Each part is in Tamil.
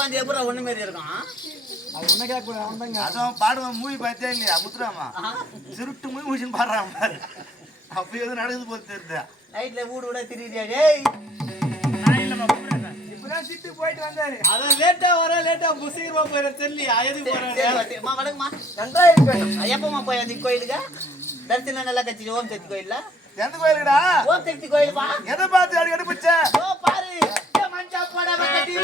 குழந்தை எப்பறம் ஒண்ணு மாதிரி இருக்கும் அதுவும் பாடுவான் மூவி பார்த்தே இல்லையா முத்துராமா சிருட்டு மூவி முடிச்சுன்னு பாடுறான் பாரு அப்ப எதுவும் நடக்குது போல தெரியுது நைட்ல வீடு விட திரியா டேய் இப்பதான் சிட்டு போயிட்டு வந்தாரு அதான் லேட்டா புசிக்கிறமா போயிட தெரியலையா எதுக்கு போறேன் வணக்கம்மா நன்றா இருக்கு எப்பமா போய் அந்த கோயிலுக்கு தரிசனம் நல்லா கட்சி ஓம் சக்தி கோயில்ல எந்த கோயிலுடா ஓம் சக்தி கோயிலுப்பா எதை பார்த்து அடி எடுப்பிச்ச ஓ பாரு மஞ்சா போடாம கட்டி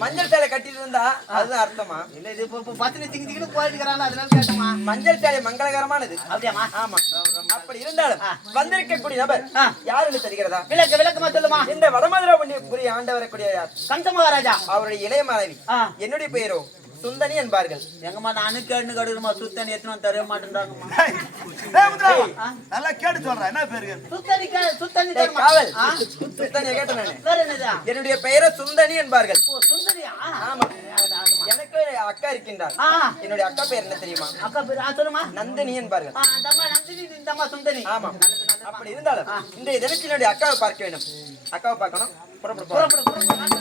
மஞ்சள் சேலை கட்டிட்டு இருந்தா அதுதான் அர்த்தமா இல்ல இது பத்தினி திங்கிட்டு போயிட்டு அதனால கேட்டமா மஞ்சள் சேலை மங்களகரமானது அப்படியாமா ஆமா அப்படி இருந்தாலும் வந்திருக்கக்கூடிய நபர் யாருன்னு தெரிகிறதா விளக்கமா சொல்லுமா இந்த வடமதுரை ஆண்டவரக்கூடிய யார் கந்த மகாராஜா அவருடைய இளைய மனைவி என்னுடைய பெயரோ சுந்தனி என்பார்கள் எங்கம்மா நானு கேட்டு கடுக்குமா சுத்தனி எத்தனை தர மாட்டேன்றாங்கம்மா நல்லா கேட்டு சொல்றேன் என்ன பேரு சுத்தனி காவல் சுத்தனியை கேட்டேன் நானு வேற என்னதா என்னுடைய பெயரை சுந்தனி என்பார்கள் சுந்தரியா ஆமா எனக்கு அக்கா இருக்கின்றார் என்னுடைய அக்கா பேர் என்ன தெரியுமா அக்கா பேர் சொல்லுமா நந்தினி என்பார்கள் அந்த அம்மா நந்தினி இந்த அம்மா சுந்தரி ஆமா அப்படி இருந்தாலும் இந்த தினத்தினுடைய அக்காவை பார்க்க வேண்டும் அக்காவை பார்க்கணும் புறப்படு